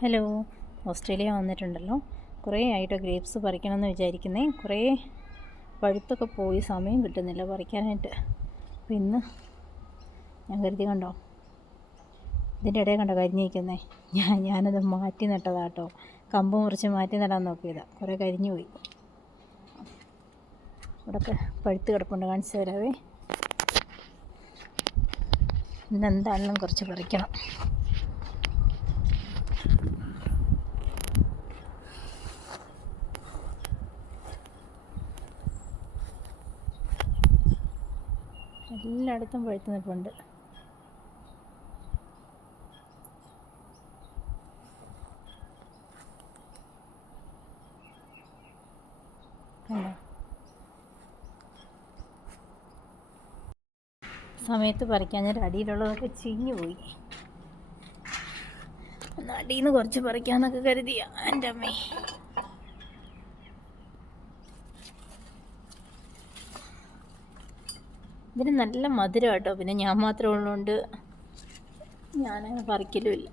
Hello, Australia വന്നിട്ടുണ്ടല്ലോ. കുറേ ആയിട്ടോ ഗ്രേപ്സ് പറിക്കണമെന്ന് വിചാരിക്കുന്നേ. കുറേ പഴുത്തൊക്കെ പോയി, സമയം കിട്ടുന്നില്ല പറിക്കാനായിട്ട്. അപ്പോൾ ഇന്ന് ഞാൻ കരുതി, കണ്ടോ ഇതിൻ്റെ ഇടയിൽ കണ്ടോ കരിഞ്ഞിരിക്കുന്നേ. ഞാനത് മാറ്റി നട്ടതാട്ടോ. കമ്പ് മുറിച്ച് മാറ്റി നടാൻ നോക്കിയതാണ്. കുറേ കരിഞ്ഞു പോയി. ഇവിടെയൊക്കെ പഴുത്ത് കിടപ്പുണ്ട്, കാണിച്ചു തരാവേ. ഇന്ന് എന്താണെങ്കിലും കുറച്ച് പറിക്കണം. എല്ലായിടത്തും പഴുത്ത് നിൽപ്പുണ്ട്. സമയത്ത് പറിക്കാഞ്ഞാൽ അടിയിലുള്ളതൊക്കെ ചീഞ്ഞു പോയി. അടിയിൽ നിന്ന് കുറച്ച് പറിക്കാന്നൊക്കെ കരുതിയ എൻ്റെ അമ്മേ. ഇതിന് നല്ല മധുരം കേട്ടോ. പിന്നെ ഞാൻ മാത്രം ഉള്ളതുകൊണ്ട് ഞാനങ്ങനെ പറിക്കലുമില്ല.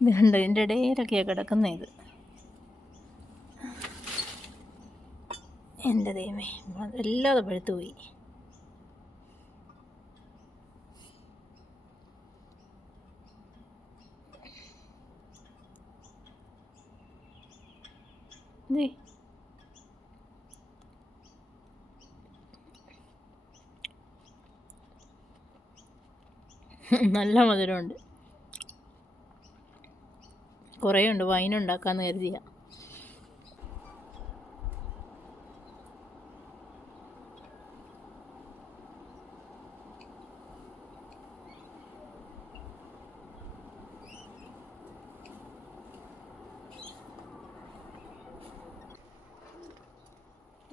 ഇത് കണ്ടോ, ഇതിൻ്റെ ഇടയിലൊക്കെയാണ് കിടക്കുന്നത്. ഇത് എൻ്റെ ദൈവമേ, എല്ലാതെ പഴുത്തു പോയി. നല്ല മധുരമുണ്ട്. കുറേ ഉണ്ട്, വൈനുണ്ടാക്കാമെന്ന് കരുതിയ.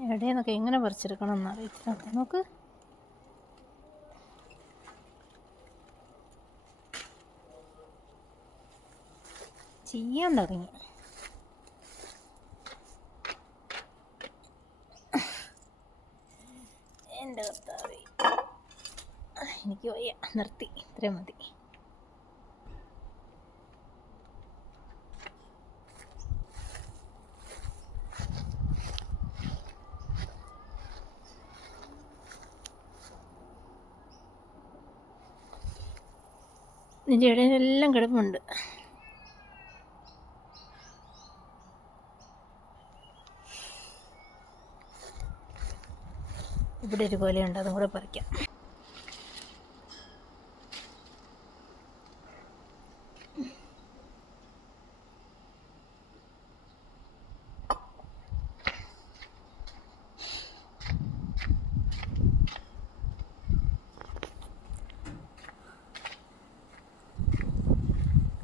എവിടെയെന്നൊക്കെ എങ്ങനെ പറിച്ചെടുക്കണം എന്നറിയത്തില്ല. നമുക്ക് ചെയ്യാൻ തുടങ്ങി. എൻ്റെ കർത്താവേ, എനിക്ക് വയ്യ, നിർത്തി, ഇത്രയും മതി. ഇതിൻ്റെ ഇടയിലെല്ലാം കിടപ്പുണ്ട്. ഇവിടെ ഒരു കൊലയുണ്ട്, അതും കൂടെ പറിക്കാം.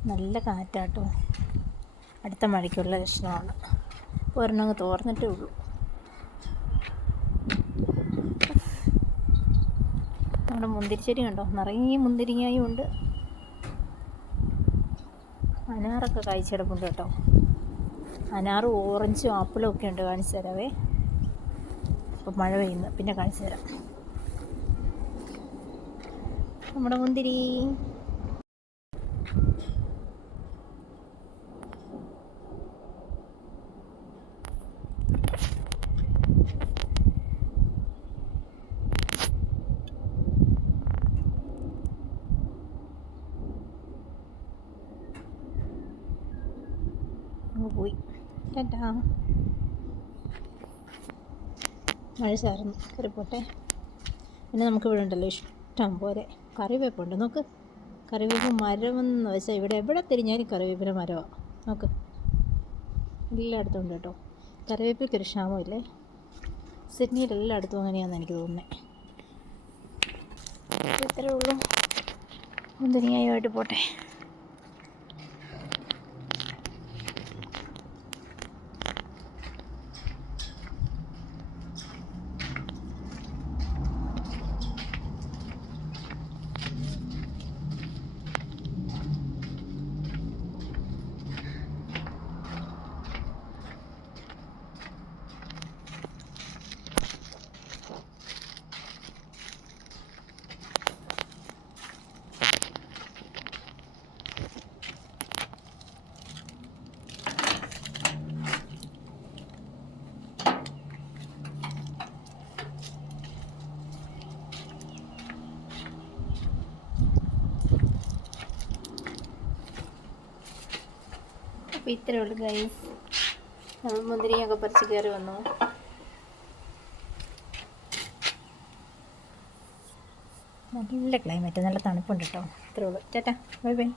നല്ല കാറ്റാട്ടോ. അടുത്ത മഴയ്ക്കുള്ള ലക്ഷണമാണ്. ഒരെണ്ണം തോർന്നിട്ടേ ഉള്ളൂ. നമ്മുടെ മുന്തിരിച്ചെടി കണ്ടോ, നിറയെ മുന്തിരിങ്ങയും ഉണ്ട്. അനാറൊക്കെ കായ്ച്ചെടുപ്പുണ്ട് കേട്ടോ. അനാറും ഓറഞ്ചും ആപ്പിളും ഒക്കെ ഉണ്ട്, കാണിച്ചു തരാവേ. ഇപ്പം മഴ പെയ്യുന്നു, പിന്നെ കാണിച്ചു തരാം. നമ്മുടെ മുന്തിരി പോയി. ടാറ്റാ. മഴ ചാറുന്നു, കയറിപ്പോട്ടെ. പിന്നെ നമുക്ക് ഇവിടെ ഉണ്ടല്ലോ ഇഷ്ടം പോലെ കറിവേപ്പുണ്ട്. നോക്ക്, കറിവേപ്പ് മരമെന്ന് വെച്ചാൽ ഇവിടെ എവിടെ തിരിഞ്ഞാലും കറിവേപ്പിൻ്റെ മരമാണ്. നോക്ക്, എല്ലായിടത്തും ഉണ്ട് കേട്ടോ. കറിവേപ്പിക്കൊരു ക്ഷാമമില്ലേ. സിഡ്നിയിൽ എല്ലായിടത്തും അങ്ങനെയാണെന്ന് എനിക്ക് തോന്നുന്നത്. ഇത്രയേ ഉള്ളൂ. മുന്തിരിങ്ങയുമായിട്ട് പോട്ടെ. അപ്പോൾ ഇത്രയേ ഉള്ളൂ ഗൈസ്. നമ്മൾ മുന്തിരിയൊക്കെ പറിച്ച് കയറി വന്നു. നല്ല ക്ലൈമറ്റ്, നല്ല തണുപ്പുണ്ട് കേട്ടോ. ഇത്രയേ ഉള്ളൂ. Tata, bye bye.